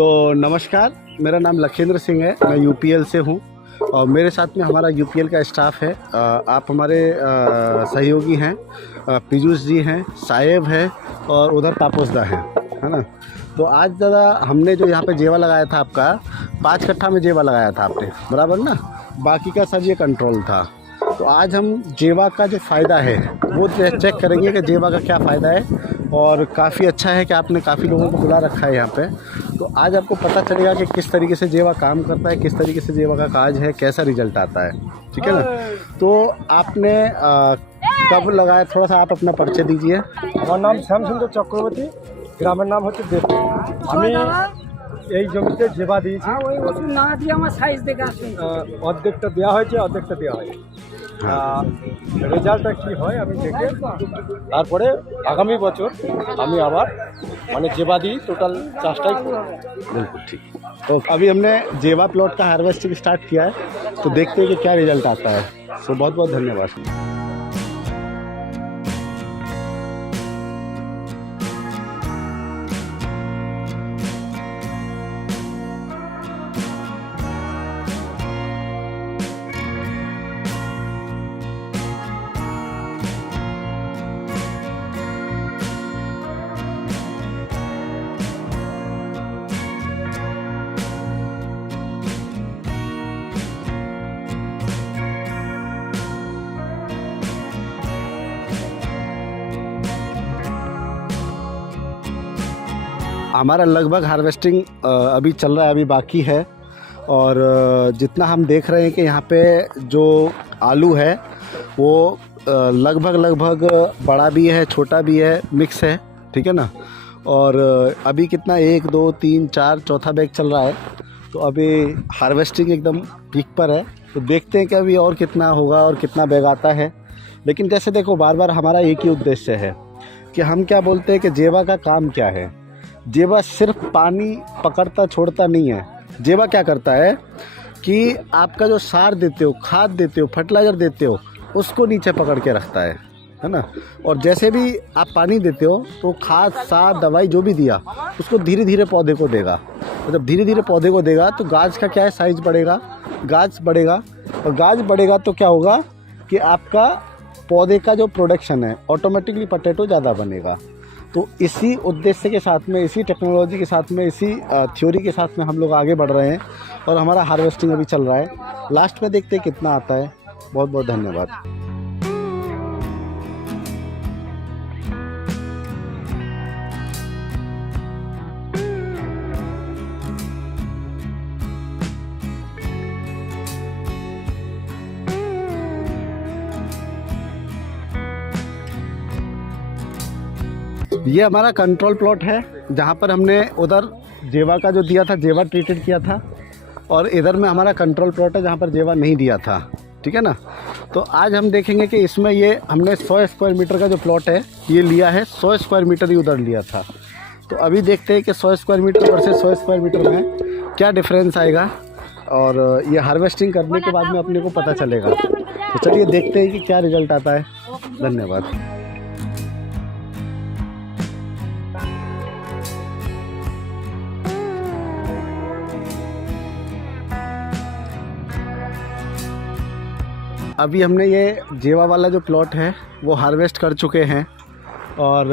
तो नमस्कार, मेरा नाम लखेंद्र सिंह है, मैं यूपीएल से हूँ और मेरे साथ में हमारा यूपीएल का स्टाफ है। आप हमारे सहयोगी हैं, पीयूष जी हैं, साहेब है और उधर तापोसदा है ना। तो आज ज़्यादा हमने जो यहाँ पे जेवा लगाया था, आपका 5 कट्ठा में जेवा लगाया था आपने, बराबर ना। बाकी का सब ये कंट्रोल था। तो आज हम जेवा का जो फ़ायदा है वो चेक करेंगे कि जेवा का क्या फ़ायदा है। और काफ़ी अच्छा है कि आपने काफ़ी लोगों को बुला रखा है यहाँ पे। तो आज आपको पता चलेगा कि किस तरीके से जेवा काम करता है, किस तरीके से जेवा का काज है, कैसा रिजल्ट आता है, ठीक है ना। तो आपने कब लगाया, थोड़ा सा आप अपना परिचय दीजिए। আমার নাম শ্যামসুন্দর চক্রবর্তী, গ্রামের নাম হচ্ছে দেব। আমি এই জমিতে জেবা দিয়েছি। না দিয়ে আমার সাইজ দেখে আসুন। অর্ধেকটা দেওয়া হয়েছে, অর্ধেকটা দেওয়া হয়নি। রেজাল্টটা কী হয় আমি দেখে তারপরে আগামী বছর আমি আবার মানে জেবা দিই, টোটাল চাষটাই করব। बिल्कुल ठीक। तो अभी हमने जेवा प्लॉट का हार्वेस्टिंग स्टार्ट किया है, तो देखते हैं कि क्या रिजल्ट आता है। सो बहुत बहुत धन्यवाद। हमारा लगभग हार्वेस्टिंग अभी चल रहा है, अभी बाकी है। और जितना हम देख रहे हैं कि यहाँ पे जो आलू है वो लगभग बड़ा भी है, छोटा भी है, मिक्स है, ठीक है ना। और अभी कितना 1 2 3 4 चौथा बैग चल रहा है। तो अभी हार्वेस्टिंग एकदम पीक पर है। तो देखते हैं कि अभी और कितना होगा और कितना बैग आता है। लेकिन जैसे देखो, बार बार हमारा एक ही उद्देश्य है कि हम क्या बोलते हैं कि जेवा का काम क्या है। जेवा सिर्फ पानी पकड़ता छोड़ता नहीं है। जेवा क्या करता है कि आपका जो सार देते हो, खाद देते हो, फर्टिलाइज़र देते हो, उसको नीचे पकड़ के रखता है ना। और जैसे भी आप पानी देते हो तो खाद, सार, दवाई जो भी दिया उसको धीरे धीरे पौधे को देगा। तो जब धीरे धीरे पौधे को देगा तो गाज का क्या है, साइज बढ़ेगा, गाज बढ़ेगा। और गाज बढ़ेगा तो क्या होगा कि आपका पौधे का जो प्रोडक्शन है ऑटोमेटिकली पोटैटो ज़्यादा बनेगा। तो इसी उद्देश्य के साथ में, इसी टेक्नोलॉजी के साथ में, इसी थ्योरी के साथ में हम लोग आगे बढ़ रहे हैं। और हमारा हार्वेस्टिंग अभी चल रहा है। लास्ट में देखते हैं कितना आता है। बहुत बहुत धन्यवाद। ये हमारा कंट्रोल प्लॉट है, जहाँ पर हमने उधर जेवा का जो दिया था, जेवा ट्रीटेड किया था। और इधर में हमारा कंट्रोल प्लॉट है जहाँ पर जेवा नहीं दिया था, ठीक है ना। तो आज हम देखेंगे कि इसमें ये हमने 100 स्क्वायर मीटर का जो प्लॉट है ये लिया है, 100 स्क्वायर मीटर ही उधर लिया था। तो अभी देखते हैं कि 100 square metre versus 100 square metre में क्या डिफरेंस आएगा। और ये हार्वेस्टिंग करने के बाद में अपने को पता चलेगा। तो चलिए देखते हैं कि क्या रिजल्ट आता है। धन्यवाद। अभी हमने ये जेवा वाला जो प्लॉट है वो हार्वेस्ट कर चुके हैं। और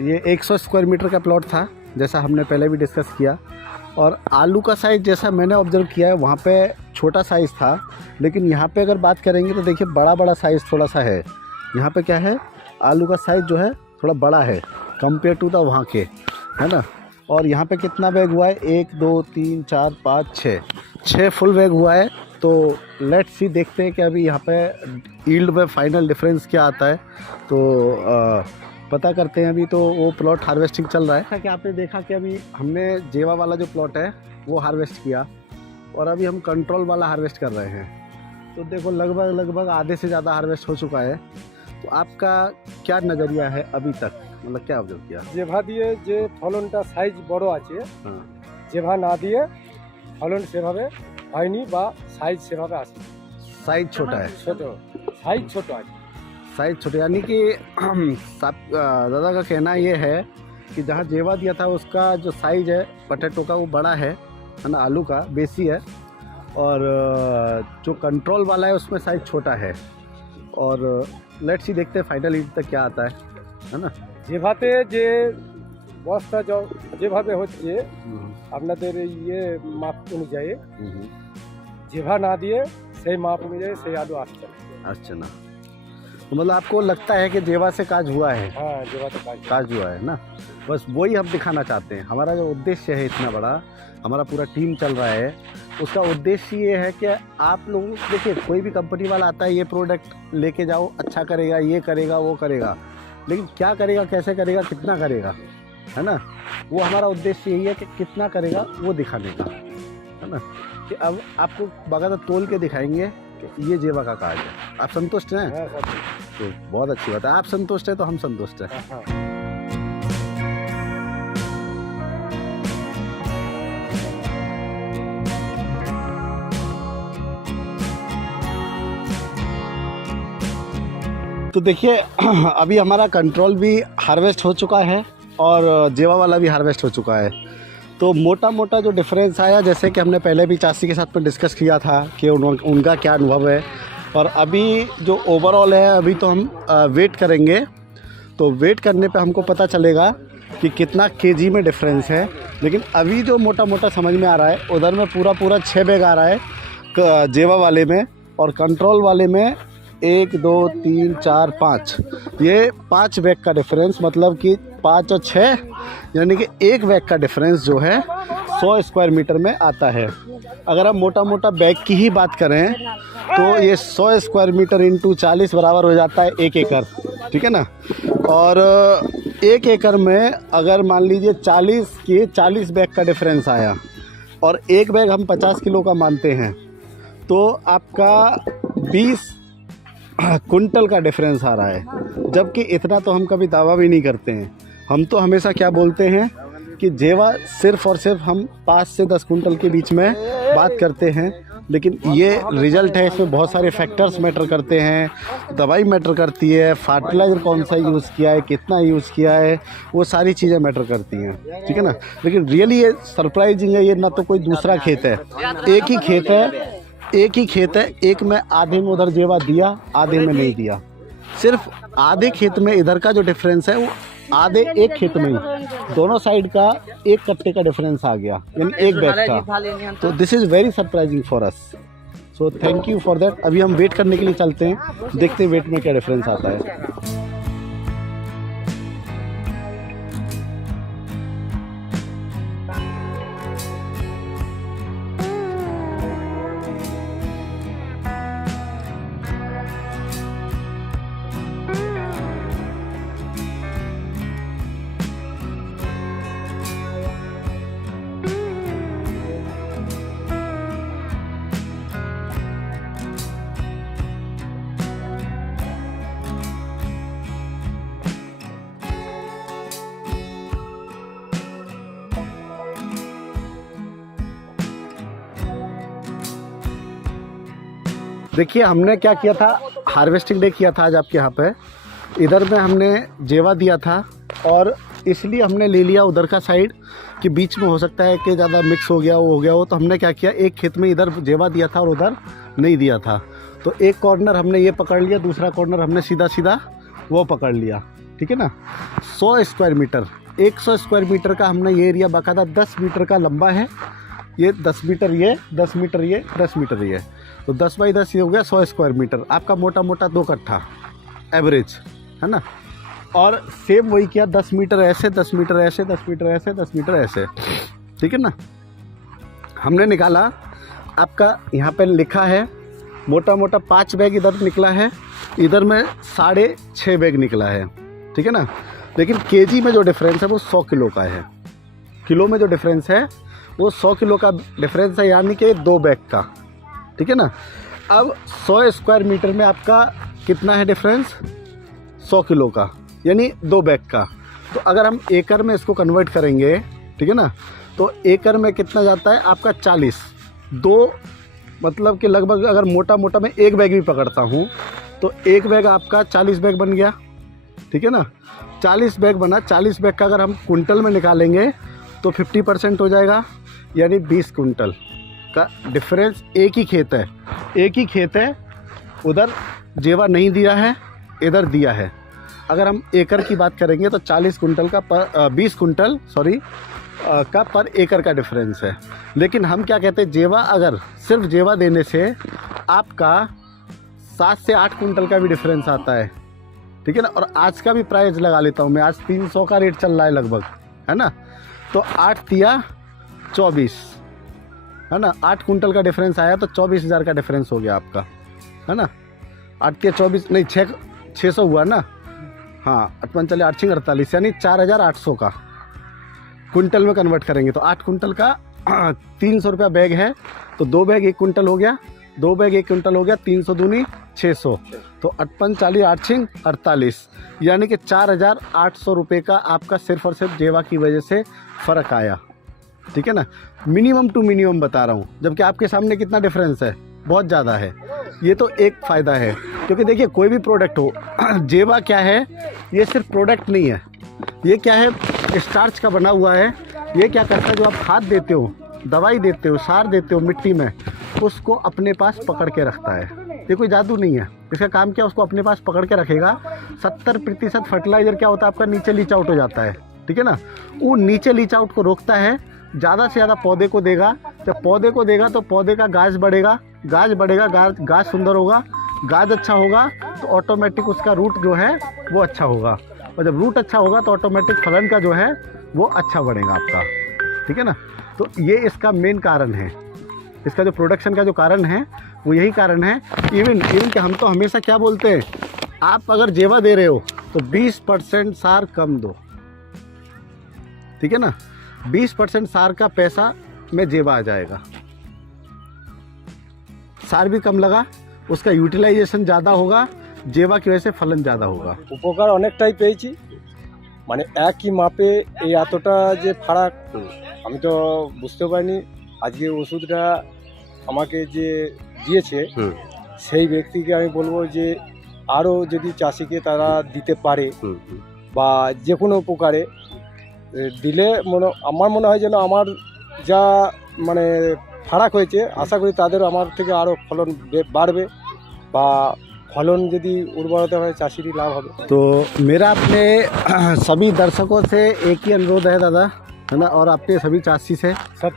ये 100 स्क्वायर मीटर का प्लॉट था, जैसा हमने पहले भी डिस्कस किया। और आलू का साइज़ जैसा मैंने ऑब्जर्व किया है वहाँ पे छोटा साइज़ था, लेकिन यहाँ पे अगर बात करेंगे तो देखिए बड़ा साइज़ थोड़ा सा है। यहाँ पे क्या है, आलू का साइज़ जो है थोड़ा बड़ा है कंपेयर टू द वहाँ के, है ना। और यहाँ पे कितना बैग हुआ है, 1 2 3 4 5 6 फुल बैग हुआ है। तो लेट्स सी, देखते हैं कि अभी यहाँ पे यील्ड में फाइनल डिफरेंस क्या आता है। तो पता करते हैं। अभी तो वो प्लॉट हार्वेस्टिंग चल रहा है कि आपने देखा कि अभी हमने जेवा वाला जो प्लॉट है वो हार्वेस्ट किया और अभी हम कंट्रोल वाला हार्वेस्ट कर रहे हैं। तो देखो लगभग आधे से ज़्यादा हार्वेस्ट हो चुका है। तो आपका क्या नज़रिया है अभी तक, मतलब क्या ऑब्जर्व किया? जेभा दिए जे फलनटा साइज बड़ो आछे, जेभा ना दिए फलन सेभाবে হয়নি বা সাইজ সেভাবে আসে। साइज छोटा है, साइज छोटा है। साइज छोटे, यानी कि दादा का कहना ये है कि जहाँ जेवा दिया था उसका जो साइज है पटेटो का वो बड़ा है ना, आलू का बेसी है, और जो कंट्रोल वाला है उसमें साइज छोटा है। और लेट्स सी देखते हैं फाइनल ईट तक क्या आता है ना। যেভাবে যে বস্তা যেভাবে হচ্ছে আপনাদের ইয়ে মাপ অনুযায়ী যেভা না দিয়ে সেই মাপ অনুযায়ী সেই আলু আসছে না। अच्छा ना, तो मतलब आपको लगता है कि जेवा से काज हुआ है? হ্যাঁ যেভা তো काज हुआ है ना, बस वही हम दिखाना चाहते हैं। हमारा जो उद्देश्य है इतना बड़ा, हमारा पूरा टीम चल रहा है, उसका उद्देश्य ये है कि आप लोगों को देखिए, कोई भी कंपनी वाला आता है ये प्रोडक्ट लेके जाओ, अच्छा करेगा, ये करेगा, वो करेगा, लेकिन क्या करेगा, कैसे करेगा, कितना करेगा, है ना। वो हमारा उद्देश्य यही है कि कितना करेगा वो दिखाने का, है ना। कि अब आपको बाकायदा तोल के दिखाएंगे कि ये जेवा का काज है। आप संतुष्ट हैं? হ্যাঁ সব तो बहुत अच्छी बात है, आप संतुष्ट हैं तो हम संतुष्ट हैं। হ্যাঁ तो देखिए अभी हमारा कंट्रोल भी हार्वेस्ट हो चुका है और जेवा वाला भी हार्वेस्ट हो चुका है। तो मोटा मोटा जो डिफरेंस आया, जैसे कि हमने पहले भी चाची के साथ में डिस्कस किया था कि उनका क्या अनुभव है, और अभी जो ओवरऑल है अभी तो हम वेट करेंगे, तो वेट करने पे हमको पता चलेगा कि कितना केजी में डिफरेंस है। लेकिन अभी जो मोटा मोटा समझ में आ रहा है, उधर में पूरा 6 बैग आ रहा है जेवा वाले में, और कंट्रोल वाले में 1 2 3 4 5, ये 5 बैग का डिफरेंस, मतलब कि 5 और 6 यानी कि 1 बैग का डिफरेंस जो है 100 स्क्वायर मीटर में आता है। अगर हम मोटा मोटा बैग की ही बात करें तो ये 100 स्क्वायर मीटर इंटू 40 बराबर हो जाता है 1 एकड़, ठीक है ना। और 1 एकड़ में अगर मान लीजिए 40 बैग का डिफरेंस आया, और 1 बैग हम 50 किलो का मानते हैं, तो आपका 20 कुंटल का डिफरेंस आ रहा है। जबकि इतना तो हम कभी दावा भी नहीं करते हैं। हम तो हमेशा क्या बोलते हैं कि जेवा सिर्फ़ और सिर्फ हम 5 से 10 कुंटल के बीच में बात करते हैं, लेकिन ये रिज़ल्ट है, इसमें बहुत सारे फैक्टर्स मैटर करते हैं। दवाई मैटर करती है, फर्टिलाइज़र कौन सा यूज़ किया है, कितना यूज़ किया है, वो सारी चीज़ें मैटर करती हैं, ठीक है ना। लेकिन रियली ये सरप्राइजिंग है, ये ना तो कोई दूसरा खेत है, एक ही खेत है, एक में आधे में उधर जेवा दिया, आधे में नहीं दिया। सिर्फ आधे खेत में इधर का जो डिफरेंस है वो आधे एक खेत में ही दोनों साइड का 1 कट्टे का डिफरेंस आ गया, यानी 1 बैग का। तो this is very surprising for us, so thank you for that. अभी हम वेट करने के लिए चलते हैं, देखते हैं वेट में क्या डिफरेंस आता है। देखिए हमने क्या किया था, हार्वेस्टिंग डे किया था आज आपके यहाँ पे। इधर में हमने जेवा दिया था, और इसलिए हमने ले लिया उधर का साइड कि बीच में हो सकता है कि ज़्यादा मिक्स हो गया हो। तो हमने क्या किया, एक खेत में इधर जेवा दिया था और उधर नहीं दिया था। तो एक कॉर्नर हमने ये पकड़ लिया, दूसरा कॉर्नर हमने सीधा वो पकड़ लिया, ठीक है ना। 100 स्क्वायर मीटर, 100 स्क्वायर मीटर का हमने ये एरिया बाकायदा 10 मीटर का लंबा है, ये 10 मीटर ये, 10 मीटर ये, 10 मीटर ये, तो 10 बाई 10 ये हो गया 100 स्क्वायर मीटर। आपका मोटा मोटा 2 कट्ठा एवरेज, है ना। और सेम वही किया, 10 मीटर ऐसे, 10 मीटर ऐसे, 10 मीटर ऐसे, 10 मीटर ऐसे, ठीक है ना। हमने निकाला, आपका यहाँ पे लिखा है मोटा मोटा 5 बैग इधर निकला है, इधर में 6.5 बैग निकला है, ठीक है ना। लेकिन केजी में जो डिफरेंस है वो 100 किलो का है। किलो में जो डिफरेंस है वो 100 किलो का डिफरेंस है, यानी कि 2 बैग का, ठीक है ना। अब 100 स्क्वायर मीटर में आपका कितना है डिफरेंस, 100 किलो का, यानी 2 बैग का। तो अगर हम एकड़ में इसको कन्वर्ट करेंगे, ठीक है ना, तो एकड़ में कितना जाता है आपका 40, 2 मतलब कि लगभग अगर मोटा मोटा मैं 1 बैग भी पकड़ता हूँ तो 1 बैग आपका 40 बैग बन गया, ठीक है ना। 40 बैग बना, 40 बैग का अगर हम कुंटल में निकालेंगे तो 50% हो जाएगा, यानी 20 कुंटल का डिफरेंस। एक ही खेत है, एक ही खेत है, उधर जेवा नहीं दिया है, इधर दिया है। अगर हम एकड़ की बात करेंगे तो 40 कुंटल का पर 20 कुंटल का पर एकड़ का डिफरेंस है। लेकिन हम क्या कहते हैं, जेवा अगर सिर्फ जेवा देने से आपका 7 से 8 कुंटल का भी डिफरेंस आता है, ठीक है ना। और आज का भी प्राइस लगा लेता हूँ मैं, आज 300 का रेट चल रहा है लगभग, है ना। तो 8 तिया 24, है ना। 8 कुंटल का डिफरेंस आया तो 24,000 का डिफरेंस हो गया आपका, है ना। 8 तिया 24 नहीं 600 हुआ ना, हाँ 8 चले 8 48, यानी 4,800 का कुंटल में कन्वर्ट करेंगे तो 8 कुंटल का 300 रुपया बैग है, तो 2 बैग 1 कुंटल हो गया, 2 बैग 1 कुंटल हो गया, 300 दूनी 600, तो 8 40 8 48, यानी कि 4,800 रुपये का आपका सिर्फ और सिर्फ जेवा की वजह से फ़र्क आया, ठीक है ना। मिनिमम टू मिनिमम बता रहा हूँ, जबकि आपके सामने कितना डिफरेंस है, बहुत ज़्यादा है। ये तो एक फ़ायदा है, क्योंकि देखिए कोई भी प्रोडक्ट हो, जेवा क्या है, ये सिर्फ प्रोडक्ट नहीं है, ये क्या है, स्टार्च का बना हुआ है। ये क्या करता है, जो आप खाद देते हो, दवाई देते हो, सार देते हो मिट्टी में, उसको अपने पास पकड़ के रखता है। ये कोई जादू नहीं है, इसका काम क्या, उसको अपने पास पकड़ के रखेगा। 70% फर्टिलाइज़र क्या होता है आपका, नीचे लीच आउट हो जाता है, ठीक है ना। वो नीचे लीच आउट को रोकता है, ज़्यादा से ज़्यादा पौधे को देगा। जब पौधे को देगा तो पौधे का गाज बढ़ेगा, गाज सुंदर होगा, गाज अच्छा होगा तो ऑटोमेटिक उसका रूट जो है वो अच्छा होगा, और जब रूट अच्छा होगा तो ऑटोमेटिक फलन का जो है वो अच्छा बढ़ेगा आपका, ठीक है ना। तो ये इसका मेन कारण है, इसका जो प्रोडक्शन का जो कारण है वो यही कारण है। इवन कि हम तो हमेशा क्या बोलते हैं, आप अगर जेवा दे रहे हो तो 20% सार कम दो, ठीक है ना। 20% सार का पैसा में जेवा आ जाएगा, सार भी कम लगा, उसका यूटिलाइजेशन ज़्यादा होगा, जेवा की वजह से फलन ज़्यादा होगा। উপকার অনেকটাই পেয়েছি, মানে একই মাপে এই এতটা যে ফারাক আমি তো বুঝতে পারিনি। আজকে ওষুধটা আমাকে যে দিয়েছে সেই ব্যক্তিকে আমি বলবো যে আরও যদি চাষিকে তারা দিতে পারে বা যে কোনো প্রকারে দিলে আমার মনে হয় যেন আমার যা মানে ফারাক হয়েছে, আশা করি তাদের আমার থেকে আরও ফলন বাড়বে বা फलन यदि उर्वरता है चाषी लाभ होगा। तो मेरा अपने सभी दर्शकों से एक ही अनुरोध है दादा, है ना, और अपने सभी चाषी से,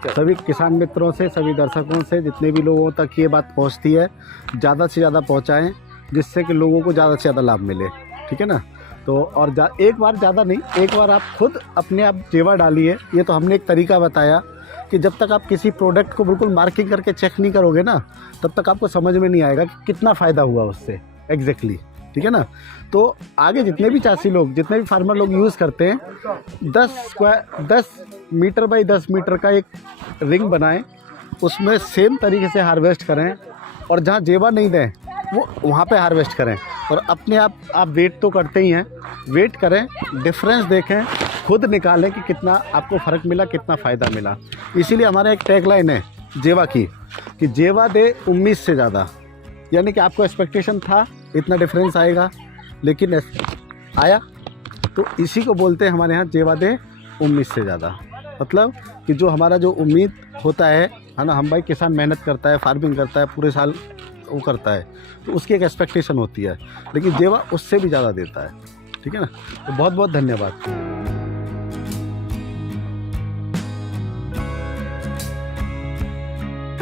सभी किसान मित्रों से, सभी दर्शकों से, जितने भी लोगों तक ये बात पहुंचती है ज़्यादा से ज़्यादा पहुंचाएं, जिससे कि लोगों को ज़्यादा से ज़्यादा लाभ मिले, ठीक है ना। तो और एक बार ज़्यादा नहीं, एक बार आप खुद अपने आप जेवा डालिए। ये तो हमने एक तरीका बताया कि जब तक आप किसी प्रोडक्ट को बिल्कुल मार्किंग करके चेक नहीं करोगे ना, तब तक आपको समझ में नहीं आएगा कि कितना फ़ायदा हुआ उससे एग्जैक्टली, ठीक है ना। तो आगे जितने भी चाषी लोग, जितने भी फार्मर लोग यूज़ करते हैं, 10 मीटर बाई 10 मीटर का एक रिंग बनाएं, उसमें सेम तरीके से हार्वेस्ट करें, और जहाँ जेवा नहीं दें वो वहाँ पे हार्वेस्ट करें। और अपने आप वेट तो करते ही हैं, वेट करें, डिफरेंस देखें, खुद निकालें कि कितना आपको फ़र्क मिला, कितना फ़ायदा मिला। इसीलिए हमारा एक टैगलाइन है जेवा की, कि जेवा दे 19 से ज़्यादा, यानी कि आपको एक्सपेक्टेशन था इतना डिफरेंस आएगा, लेकिन आया, तो इसी को बोलते हैं हमारे यहाँ जेवा दे 19 से ज़्यादा। मतलब कि जो हमारा जो उम्मीद होता है ना, हम भाई किसान मेहनत करता है, फार्मिंग करता है, पूरे साल वो करता है, तो उसकी एक एक्सपेक्टेशन होती है, लेकिन जेवा उससे भी ज़्यादा देता है, ठीक है ना। तो बहुत बहुत धन्यवाद।